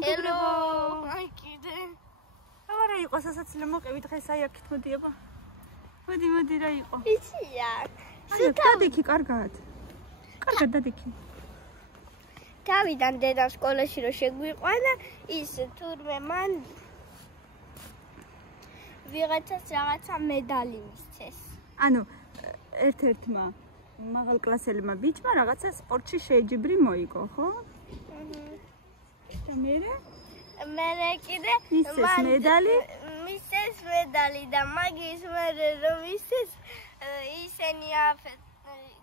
მეგობრებო. აი კიდე. რა იყო სასაცილო მოყევით დღეს აი აქეთ მოდი აბა. მოდი რა იყო? იცი აქ. დადიქი კარგად. კარგად დადიქი. თავიდან დედა სკოლაში რო შეგვიყვანა, ის თურმე მან ვიღაცას რაღაცა медали მისცეს. ანუ ერთ-ერთმა მაღალ კლასელებმა ბიჭმა რაღაცა სპორტში შეჯიბრი მოიგო, ხო? და მე კიდე მისცეს медали? მისცეს медали და მაგის მერე რომ მისცეს ისენი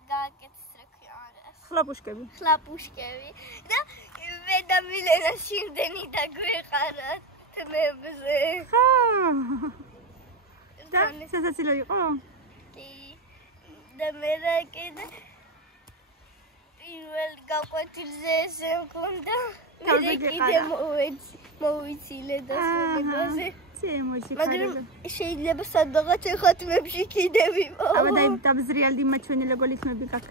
გააკეთეს რა ქვია არის. ხლაპუშკები და მე და მილენა სიმდენი დაგვეყარა თმებზე. ხა. და სასაცილო იყო? და მე კიდე პირველ გაკვეთილზე ესე მქონდა. მე კიდე მოვიცილე და სულებზე. მაგრამ შეიძლება სადღაც ხათმებში კიდე ვიმოვა. აბა დაბზრიალდი მაჩვენე ლოგოლითმები გაკ.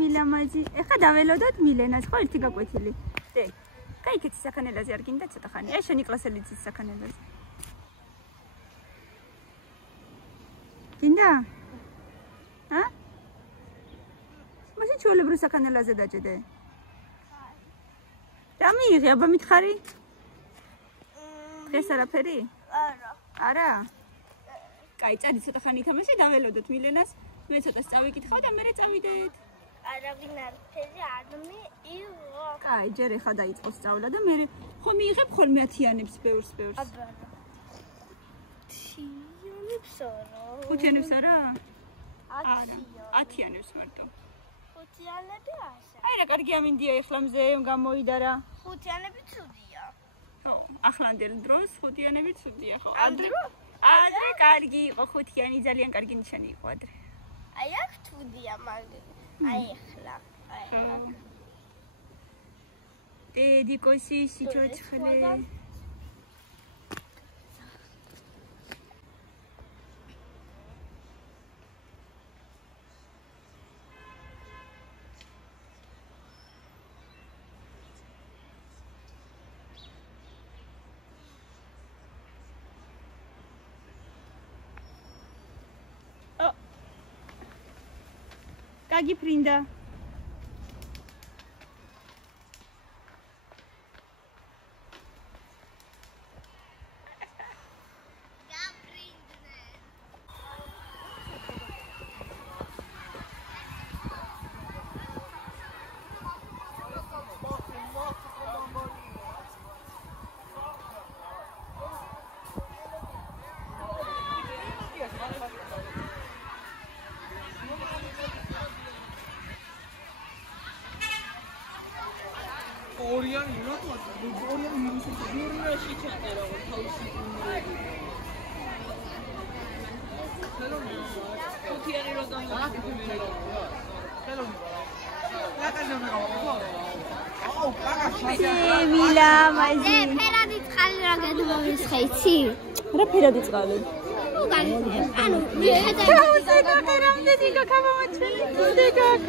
მილამაზი. ეხა დაველოდოთ მილენას ხო ერთი გაკვეთილი. კაიქეთი საქანელაზე არ გინდა ცოტა ხანი. აი შენი კლასელი ძის საქანელაზე. გინდა? ა? მაშინ ჩვეულებრივ საქანელაზე დაჭედე. რა მიიღე, აბა მითხარი? დღეს არაფერი? არა. კაი, წადი ცოტა ხანი ითამაშე, დაველოდოთ მილენას. მე ცოტა წავიკითხავ და მერე წავიდეთ. არავინ არ თეზე ადმი იყო. კაი, ჯერ ეხა დაიწყო სწავლა და მერე ხო მიიღებ ხოლმე 10-იანებს ბევრს. აბა. 10-იანებს არა. 5-იანებს არა? 10-იანებს. 10-იანებს მარტო. 5-იანები ასე. აი რა კარგი ამინდია ეხლა მზე გამოიდა რა. 5-იანები ცუდია. ხო, ახლანდელ დროს 5-იანები ცუდია ხო? ადრე კარგი იყო 5-იანი, ძალიან კარგი ნიშანი იყო ადრე. აი აქ თუდია მაგრამ აი ახლა დედიკოსი სიჩოცხლე Kagi Prinda. Orion, you know what? Orion uses Yuriashi Chakara or House. Hello, ფერადი წყალი რა გადმოვისხეიცი? რა ფერადი წყალი? ანუ რამდენი გაკავამაჩვენი გაკ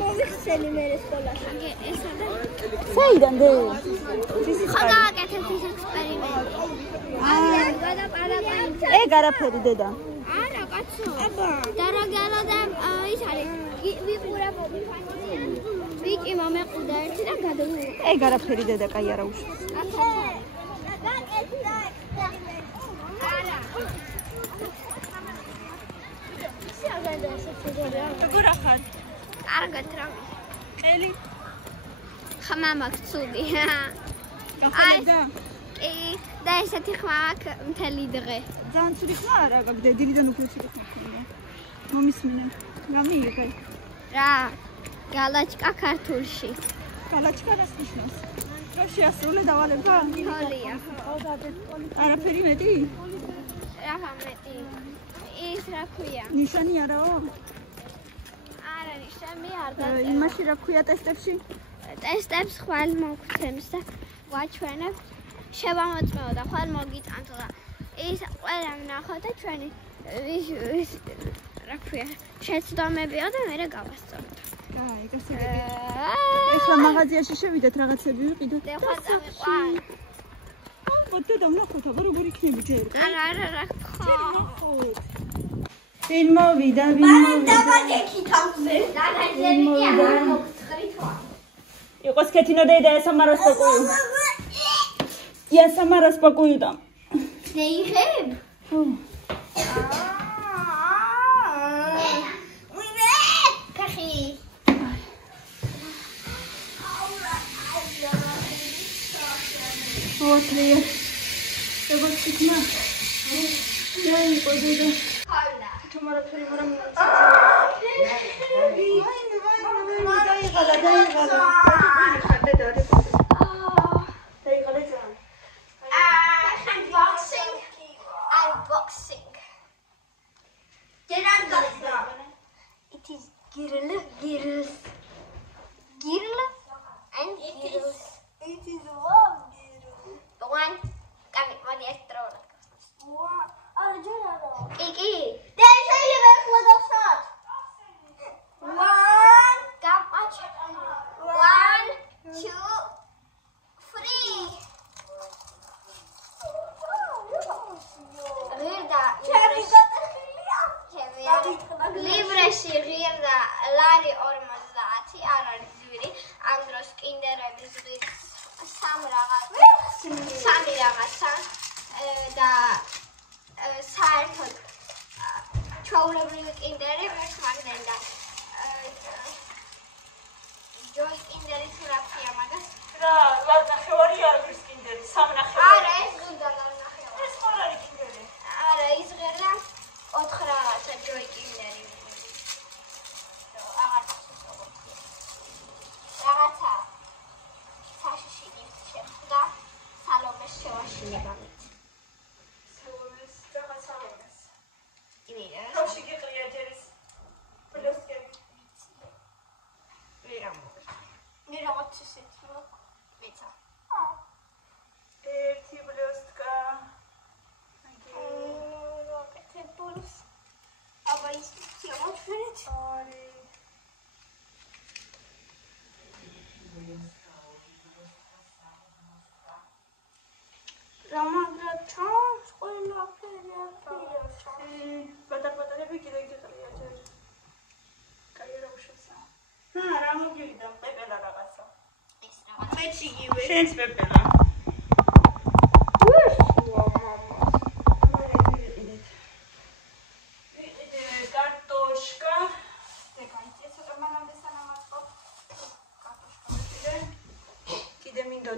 მოვიხსენი მე სკოლაში ესა და საიდან დე ხო გააკეთეთ ის ექსპერიმენტი ეგ არაფერი დედა არა კაცო და რა გალა და ის არის ვიყურებ ვიკი მომეყუდა ერთი და გადავიღე ეგ არაფერი დედა კაი არა უშავს გააკეთე როგორ ახარ? კარგად რა. ყელი? ხმა მაქვს ცუდი. გახარდა? კი, და ესეთი ხმა მაქვს მთელი დღე. ძალიან ცუდი ხმა არა, გაგდე დილიდან უფრო ცუდი ხმა ხმა. მომისმინე. რა მიიღე? რა? გალაჩკა ქართულში. გალაჩკა რას ნიშნავს? რა შეასრულე დავალება? თოლია. არაფერი მეტი? რა მეტი? ის რა ქვია? ნიშანი არაო? არა, ნიშანი არ და იმაში რა ქვია ტესტებში? ტესტებს ხვალ მოგცემს და ვაჩვენებ. შევამოწმეო და ხვალ მოგიტანთ და ის ყველა ნახოთ და ჩვენი რა ქვია, შეცდომებია და მე გავასწორებ. კაი, გასაგებია. ეხლა მაღაზიაში შევიდეთ, რაღაცები ვიყიდოთ. ეხლა წამიყვან. მოდი დამნახოთ, აბა როგორ იქნება ჯერ. არა, ხო. ვინ მოვიდა? იყო სკეთინო და იდეა სამარა სპოკოიუ. Я сама распакую там. Неихებ? Кахи. Вот ли. Εγώ ξεκινά. Δεν იყო დედა. ხავნა. თუმარა ფერი მარა მიიწა. დაიღალა. Unboxing. It is girl and girls. It is one girl. One. Kami mani extra. Wow. Iki. Dai sai le khudosat. One. Come on. 1, 2, 3. Librაში ღირდა ლარი 50 არ არის ძვირი ამ დროს კინდერების სამი რაღაცა და საერთოდ ჩვეულებრივი კინდერი ვერ მაგდენ და ჯოი კინდერი თუ რა ქვია მაგას რა ნახევარი არის კინდერი სამნახევარი არა ეს გუნდა ნახევარი ეს ხო არის კინდერი არა ის ღირდა 4 რაღაცა ჯოი კინდერი რაღაცა საშიში შეხვდა სალომეს შევაშინებამით სალომეს რაღაც სალომეს იმენა როში გიყრია ჯერის პლუსკები მე რაღაც ისეთი მეცა ერთი ბლუსკა Temples. Aber ich hier aufhört. Ramagratan, skola feria. Bada-bada კიდე გიყრია ჯერ. კაი რა უშევსა. რა მოგივიდა პეპელა რაღაცა. ეს რაღაც. მეც იგივე. შენს პეპელა.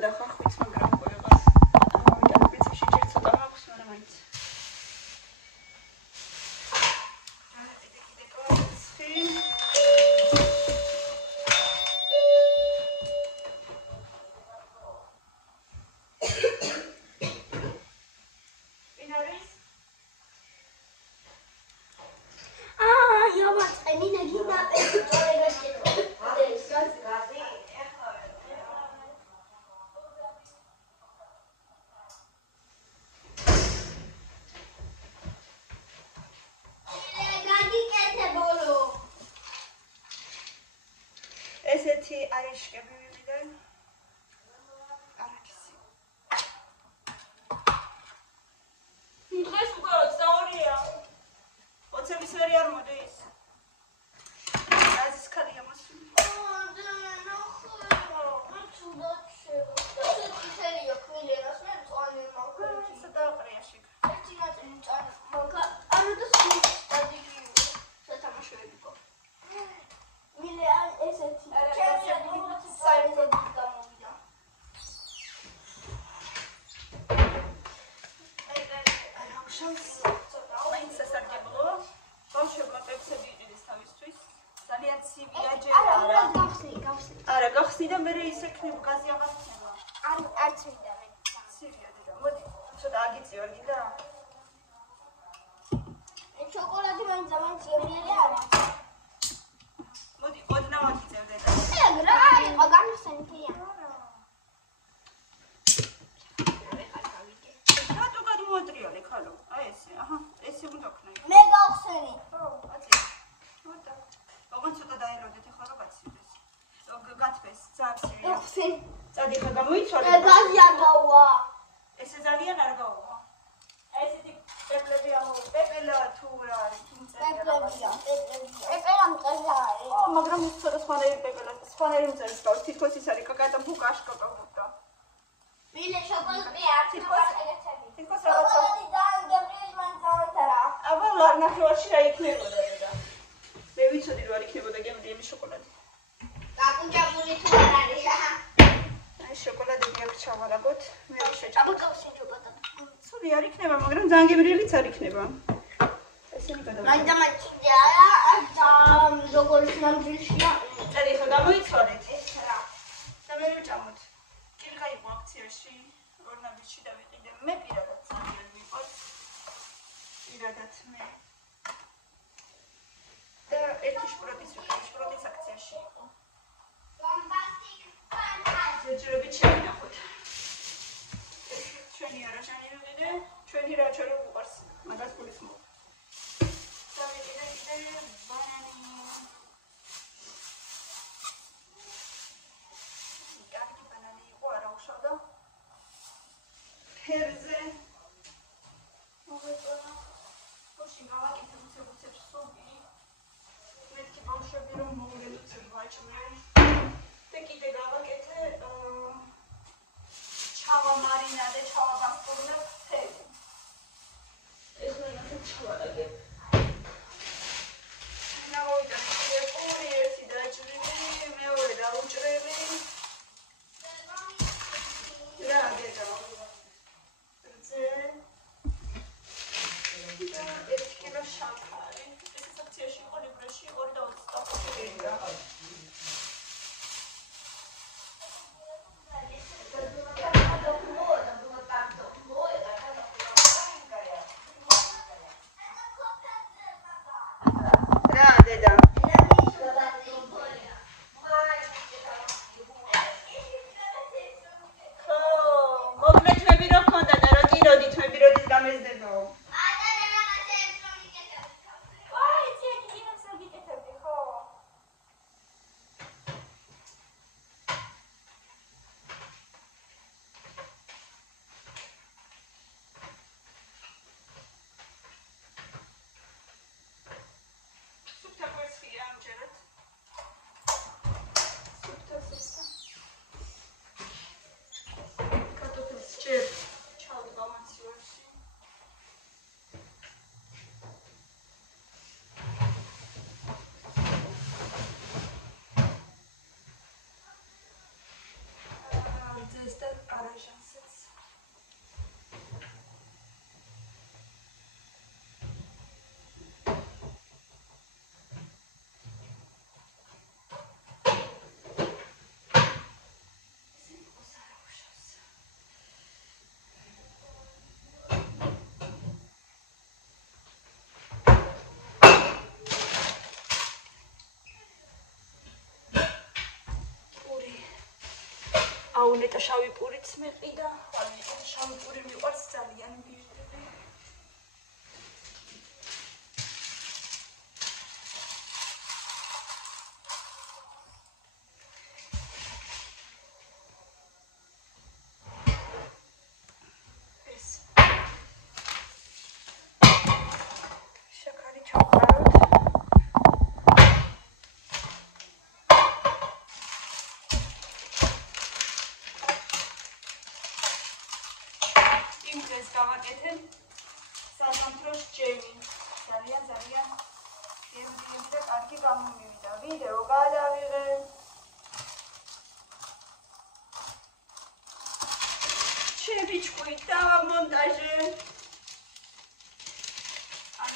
და ხახვიც მაგრამ ყოლებას ამიტომ პრინციპში ჯერ ცოტა მაქვს მაგრამ მაინც კიდე კოცხი ინარის იობა წენინა გინდა პეტროლეგას გაზი ესეთი არიშკები მივიდან არაქისი დღეს უკვე 22-ია 20-ის ვერი არ მოდის ეს ხალია მოსული არა გახსნი და მე ისე ქნებ გაზი აღარ ხდება არც მინდა მე ცივია დედა მოდი ცოტა აგიწიო გინდა შოკოლადი მაინც ძირიელი არა მოდი ოდნავ აგიწევ დედა რა იყო გამოსენთია რატო გადმოატრიალე ხალო აი ესე აჰა ესე უნდა ქნა მე გავხსენი ხო აწი წადი ხა გამოიცვალე. ძალიან გავა. ესე ძალიან არ გავა. ესეთი პეპლები ამოვი. პეპელა თუ რა არის? პეპელა მწერა არის. ო, მაგრამ ის ცოტა სხვანაირი პეპელა, სხვანაირი მწერს გავს. თითქოს ის არის კაკა და ბუკაშკა კაკა. მილე შოკოლადი არ თითქოს რაღაცა. შოკოლადი და გემრიელი მან წავეთარა. აბა ნახევარში რა იქნებოდა და. მე ვიცოდი რომ არ იქნებოდა გემრიელი შოკოლადი. გაკუნჯებული თუ არ არის. აი შოკოლადები აქ ჩავარაგოთ. მე არ შეჭამ. აბა გავსი შოკოლადი. სული არ იქნება, მაგრამ ძალიან გემრიელიც არ იქნება. ესენი გადავიდა. მაინდა და როგორც ნამდვილშია. წადი ხა გამოიცვალეთ. რა. და მე ვჭამოთ. კილკა იყო აქციაში, ორნაბიჩი დავიყიდე. მე პირადად ძალიან მიყვარს. პირადად მე. და ერთი შპროტის აქციაში იყო. ზეჯერებით შევინახოთ. ჩვენი არაშანი ვიყიდე, ჩვენი რა ჩვენ უყვარს, მაგას გულისმო. დავიყიდე ბანანი. კარგი ბანანი იყო, არა უშავდა. ფერზე. მოგეწონა. ბოში გავაკეთე უცებ სუპი. მეთქი ბავშვები რომ მოვიდეთ ვაჭმე. და კიდე გავაკეთე ჩავა მარინადე, ჩავა გასწორდა თელი. ეს ნახე ჩავარაგებ. ნავოიდან კიდე პური ერთი დაჭრილი, მეორე დაუჭრელი. რა დედა. ზე. და 1 კილო შაქარი. ეს აქციაში იყო ლიბრაში 2.25 ლიტრი. აუნეტა შავი პურიც მეყიდა. შავი პური მიყვარს ძალიან მგირდები. ეს შაქარი ჩავყავთ. გავაკეთებ სასამთროს ჯემი. ძალიან გემრიელი და კარგი გამომივიდა. ვიდეო გადავიღე. ჩემი ჭკუით დავამონტაჟე.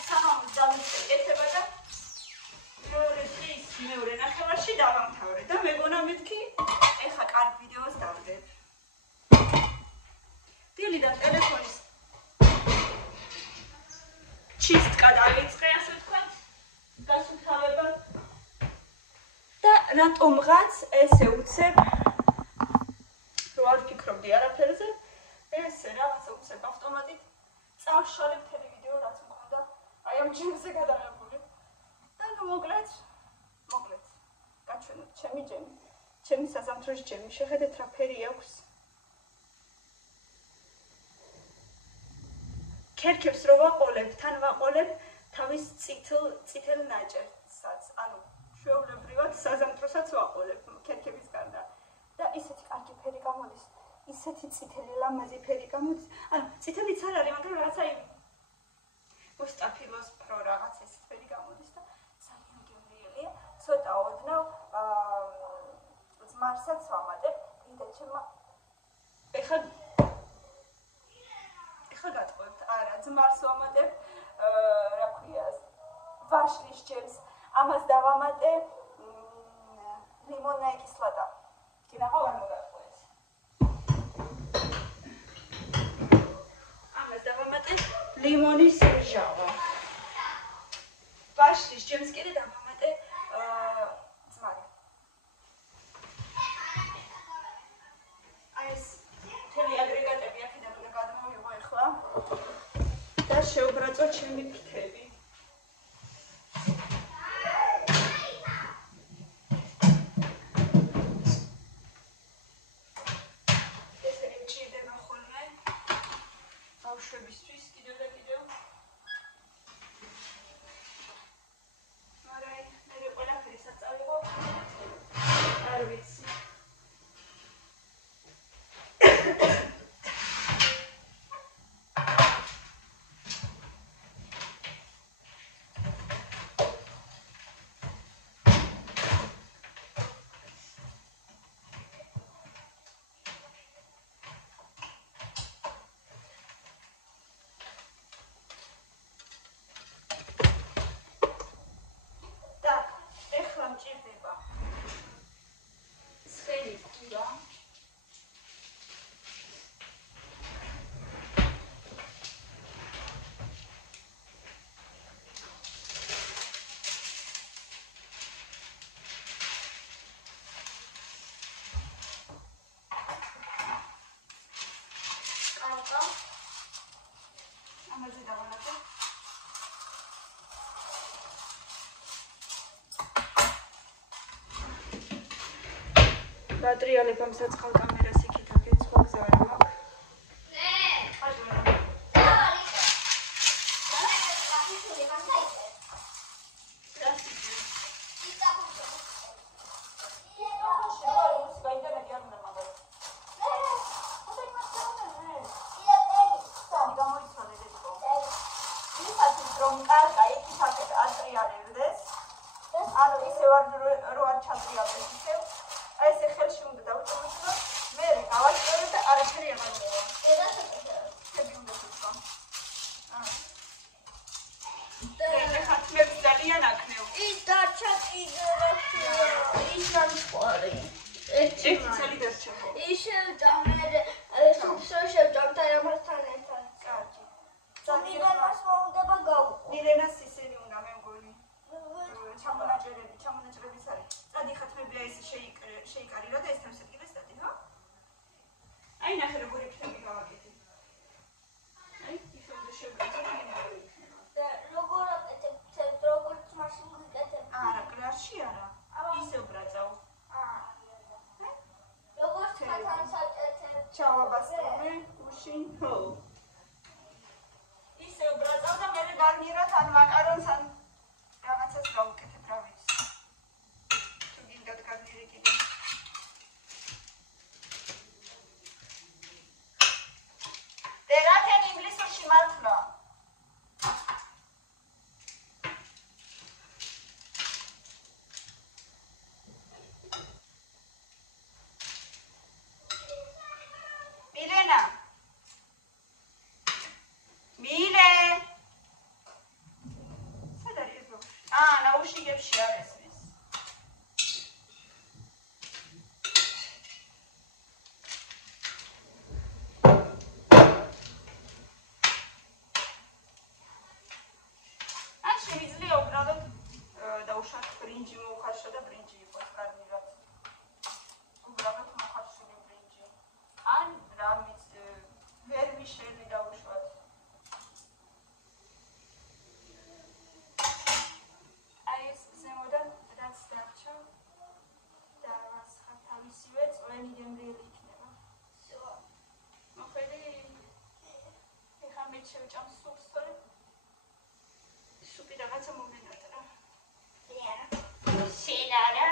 საღამოს დამიკეთება და მეორე ნახევარში დავამთავრე და მეგონა მეთქი ეხა კარგ ვიდეოს დავდებ. დილიდან ტელეფონის ჩისტკა დავიწყე, ასე ვთქვათ, გასუფთავება და რატომღაც ესე უცებ, რომ არ ვფიქრობდი არაფერზე, ესე რაღაცა უცებ ავტომატით წავშალებ მთელი ვიდეო, რაც მქონდა აი ამ ჯემზე გადაღებული. და მოკლედ, გაჩვენოთ ჩემი ჯემი. ჩემი საზამთროში ჯემი შეხედეთ რა ფერი აქვს. ქერქებს რო ვაყოლებ, თან ვაყოლებ თავის წითელ ნაჭერსაც. ანუ ჩვეულებრივად საზამთროსაც ვაყოლებ ქერქების გარდა. და ისეთი კარგი ფერი გამოდის, ისეთი წითელი ლამაზი ფერი გამოდის. ანუ წითელიც არ არის, მაგრამ რაღაცა მოსტაფილოს პრო რაღაც ეს ფერი გამოდის და ძალიან გემრიელია. ცოტა ოდნავ ძმარსაც ვამატებ, კიდე ჩემმა ეხლა გატყობთ. არა, ძმარს ვამატებ, რა ქვია, ვაშლის ჯემს. ამას დავამატე ლიმონная кислота. კინაღა არ მოგატყუეს. ამას დავამატე ლიმონის ჟავა. ვაშლის ჯემს კიდე დავამატე ძმარი. აი ეს მთელი აგრეგატები აქედან უნდა გადმოვიღო ახლა და შევბრაწო ჩემი ფრთები. ესენი მჭირდება ხოლმე ბავშვებისთვის კიდევ და კიდევ. მაგრამ მე ყველაფერი საწავიღო არ ვიცი. მჭირდება ცხელი ყურა. კალკა ამაზე დავანათებ. გატრიალებამ საწყალ კამერას იქით აქეთ სხვა გზა არ მაქვს. ყველანი გემრიელი იქნება. მოხელი ეხა მე შევჭამ სულს თორე სუპი რაღაცა მომენატრა. შენარა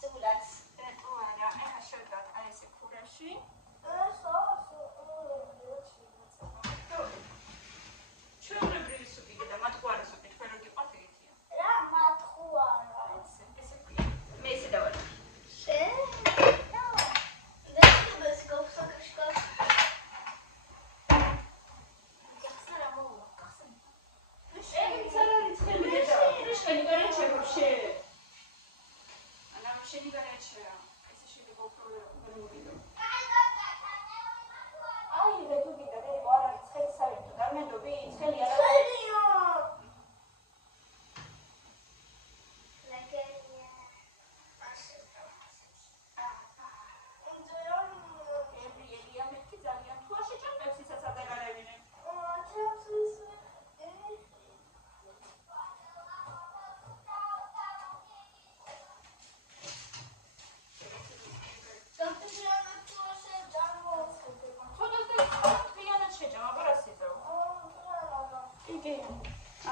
სულაც ეტო არა ეხა შევდგათ აი ესე ქურაში. ჩვეულებრივი სუპი და მათყუარა სუპი თქვენ რო გიყვართ ეგეთია. რა მათყუარა? ესე ქვია. მე ესე დავარ.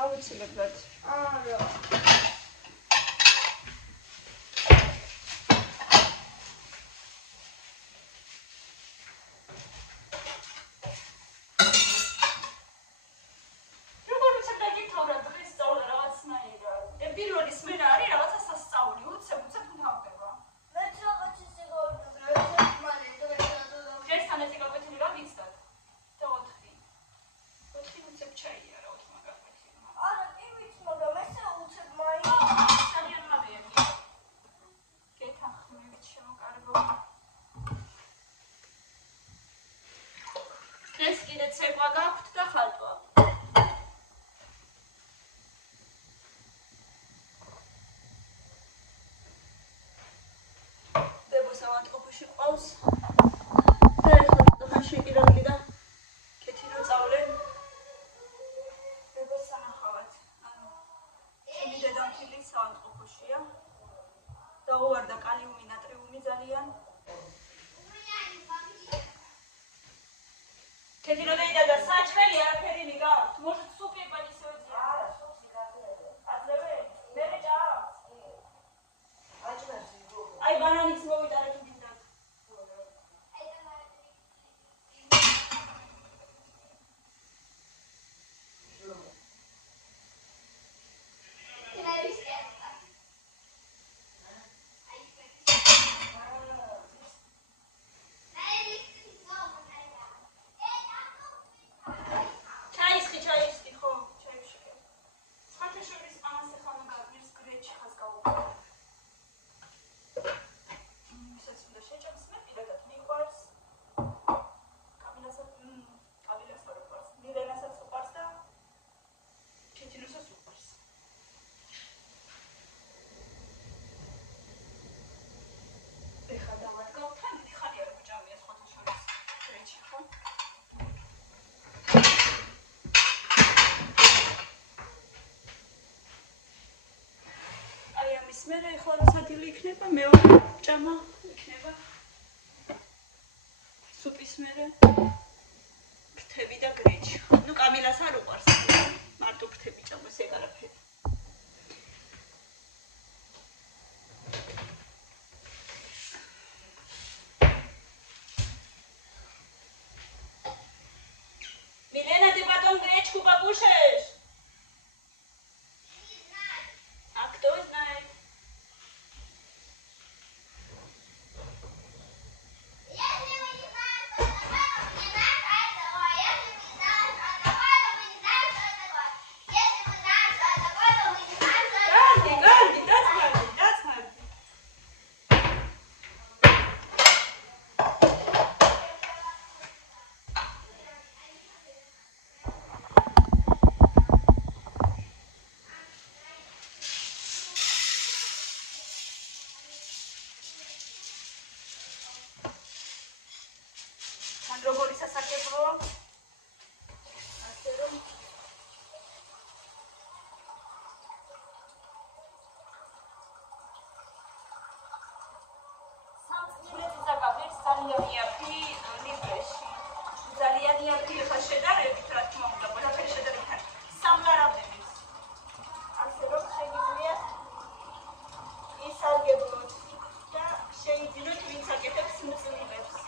აუცილებლად. არა. ცეკვა გაქვთ და ხალტვა. ბებოს ავადმყოფოში ყავს. და ეხლა თქვენ შეკირაღლი და კეთილო წავლენ. ბებოს სანახავად. ჩემი დედამთილი ავადმყოფოშია. დაუვარდა კალიუმი, ნატრიუმი ძალიან. Ketino de ida da saçveli araferi niga. Может супи понесёт. Ара, супи гатеве. Адлеве, бери жа. Ачмерси. Ай бананиц мовитара თუ გინდათ. მერე ხო სადილი იქნება მეორე ჭამა იქნება სუპის მერე ფრთები და გრეჩი. ნუ კამილას არ უყარს მარტო ფრთები ჭამოს ეგ არაფერი. Milena, ты потом гречку покушаешь? А кто знает? ძალიან იაფი ლიბრეში. ძალიან იაფი ხა შედარებით, რა თქმა უნდა, ყველაფერი შედარებით. სამგარავდების. ასე რომ შეგიძლია ისარგებლოთ და შეიძინოთ ვინც აკეთებს მწვრივებს.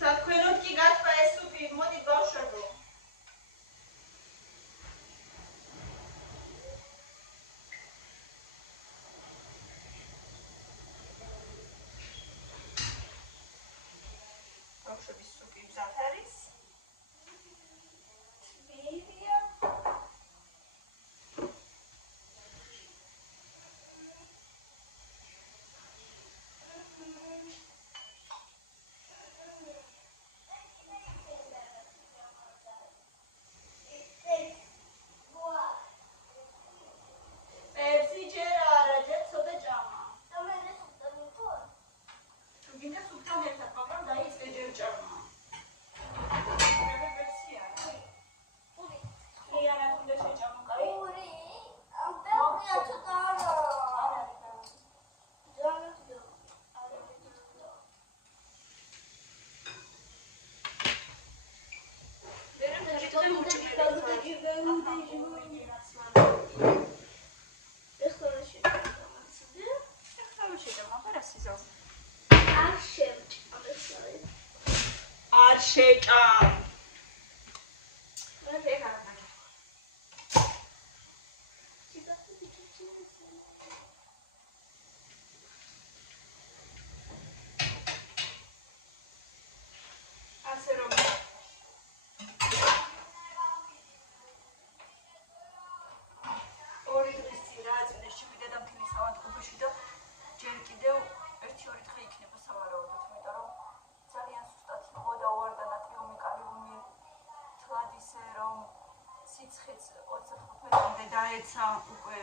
Საქმენოდ კი გათვა ეს სუპი, მოდით ბავშვებო. ბავშვების სუპი მზად არის. თბილია. დაეცა უკვე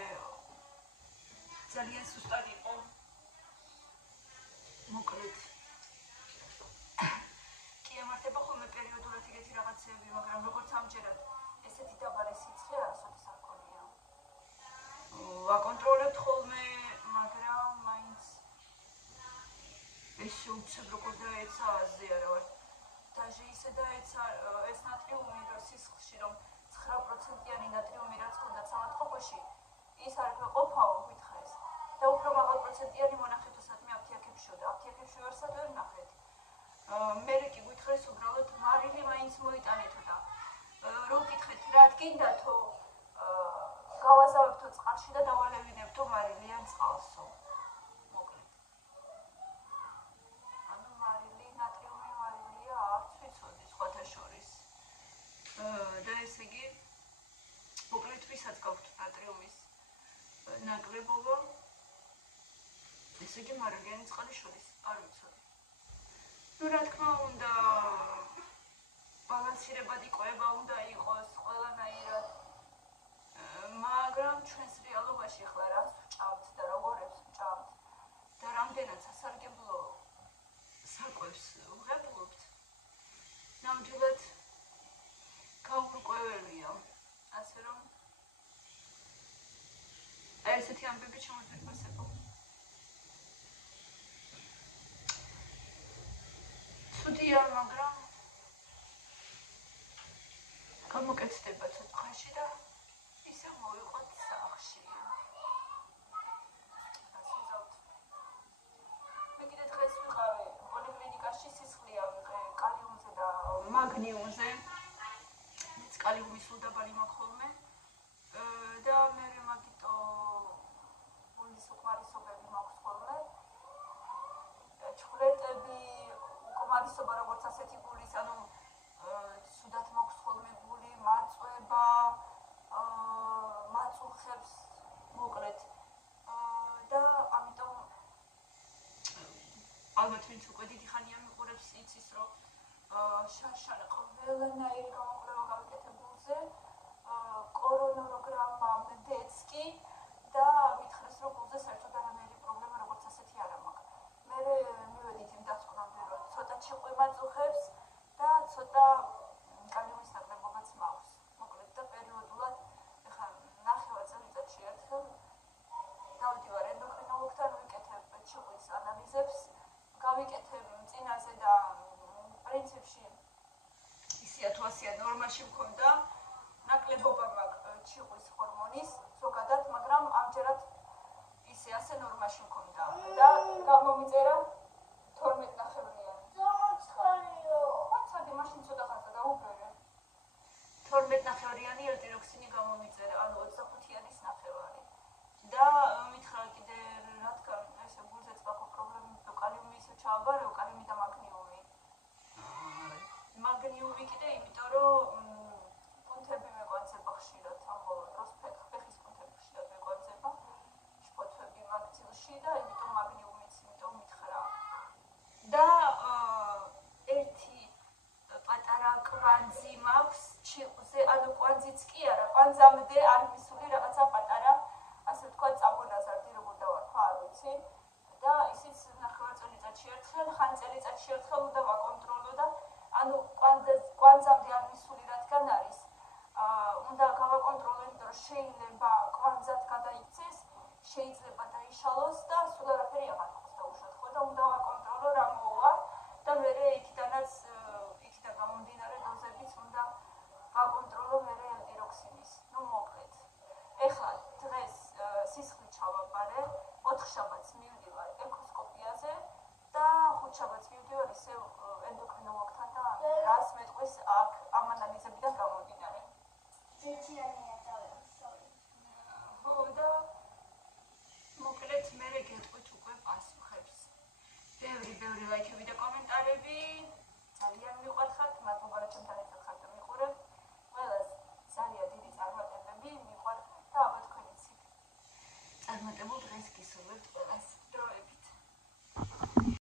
ძალიან სუსტად იყო. მოკლედ. კი ამართება ხოლმე პერიოდულად ეგეთი რაღაცები, მაგრამ როგორც ამჯერად ესეთი დაბალი სიცხე არასოდეს არ გქონია. ვაკონტროლებთ ხოლმე, მაგრამ მაინც ეს უცებ როგორ დაეცა აზე არა ვარ. დაჟე ისე დაეცა ეს ნატრიუმი სისხლში რომ 9%-იანი ნატრიუმი რაც ჰქონდა სამათყოფოში, ის არ ყოფაო გითხრეს. და უფრო მაღალ პროცენტიანი მონახეთ უსადმე აფთიაქებშოდა. აფთიაქებში ვერსად ვერ ნახეთ. მე კი გითხრეს უბრალოდ მარილი მაინც მოიტანეთო და რომ გითხეთ რა გინდათო გავაზავებთო წყალში და დავალევინებთო მარილიან წყალსო. მოკლედ. ანუ მარილი, ნატრიუმი მარილია არც ვიცოდი სხვათა შორის. და ესე იგი მოკლედ ვისაც გაქვთ ნატრიუმის ნაკლებობა ესე იგი მარილიანი წყალი შორის არ ვიცოდი. ნუ რა თქმა უნდა ბალანსირებადი კვება უნდა იყოს ყველანაირად მაგრამ ჩვენს რეალობაში ახლა რას ვჭამთ და როგორებს ვჭამთ და რამდენად სასარგებლო საკვებს ვღებულობთ ნამდვილად გაურკვეველია. ასე რომ ესეთი ამბები ჩემთვის ვიფასებო. ცუდია, მაგრამ გამოკეთდება ცოტა ხანში და ისე მოვიყვანთ სახლში. მე კიდე დღეს ვიყავი პოლიკლინიკაში, სისხლია ვიღე კალიუმზე და მაგნიუმზე. მეც კალიუმის სულ დაბალი მაქვს ხოლმე. და მე მაგიტო გულის უკმარისობები მაქვს ხოლმე. ჩხვრეტები, უკმარისობა როგორც ასეთი გულის, ანუ სუდად მაქვს ხოლმე გული, მაწვება, მაწუხებს, მოკლედ. და ამიტომ ალბათ ვინც უკვე დიდი ხანია მიყურებს, იცის რომ შარშან ყველანაირი გამოკვლევა გავიკეთე გულზე. კორონოგრამამდეც კი და მითხრეს რომ გულზე საერთოდ არანაირი პრობლემა როგორც ასეთი არ მაქვს. მე მივედით იმ დასკვნამდე რომ ცოტა ციყვი მაწუხებს და ცოტა კალიუმის ნაკლებობაც მაქვს. მოკლედ და პერიოდულად ეხლა ნახევარ წელიწადში ერთხელ დავდივარ ენდოკრინოლოგთან, ვიკეთებ ციხვის ანალიზებს, გავიკეთებ წინაზე და პრინციპში ისია თუ ასია ნორმაში მქონდა. ნაკლებობა მაქვს ციხვის ჰორმონის ზოგადად, მაგრამ ამჯერად ისე ასე ნორმაში მქონდა და გამომიწერა 12 ნახევრიანი. ხოცადი მაშინ ცოტა ხანსა დაუბრუნე. 12 ნახევრიანი ელტიროქსინი გამომიწერა, ანუ 25-იანის ნახევარი. და მითხრა კიდე რადგან ესე გულზეც მაქვს პრობლემები, კალიუმი ისე ჩააბარეო, კალიუმი და მაგნიუმი. მაგნიუმი კიდე იმიტომ რომ კუნთები მეკვანძება ხშირად, ამბობ დროს ფეხის კუნთები ხშირად მეკვანძება, შფოთვები მაგძილში და იმიტომ მაგნიუმიც იმიტომ მითხრა. და ერთი პატარა კვანძი მაქვს ჩიყზე, ანუ კვანძიც კი არა, კვანძამდე არ მისული რაღაცა პატარა, ასე ვთქვათ, წამონაზარდი როგორ დავარქვა, არ ვიცი. და ისიც ნახევარ წელიწადში ერთხელ, ხან წელიწადში ერთხელ უნდა ვაკონტროლო და ანუ კვანძამდე არ მისული რადგან არის. უნდა გავაკონტროლო, იმიტომ რომ შეიძლება კვანძად გადაიქცეს, შეიძლება დაიშალოს და სულ არაფერი აღარ გქონს დაუშვათ ხო და უნდა ვაკონტროლო რა მოვა და მე იქიდან გამომდინარე დოზებიც უნდა ვაკონტროლო მე ელტიროქსინის. ნუ მოკლედ. ეხლა დღეს სისხლი ჩავაბარე, 4 შაბათს მივდივარ ეკოსკოპიაზე და 5 შაბათს მივდივარ ისევ ენდოკრინოლოგთან და რას მეტყვის აქ ამ ანალიზებიდან გამომდინარე. ხო და მოკლედ მე გეტყვით უკვე პასუხებს. ბევრი ლაიქები და კომენტარები.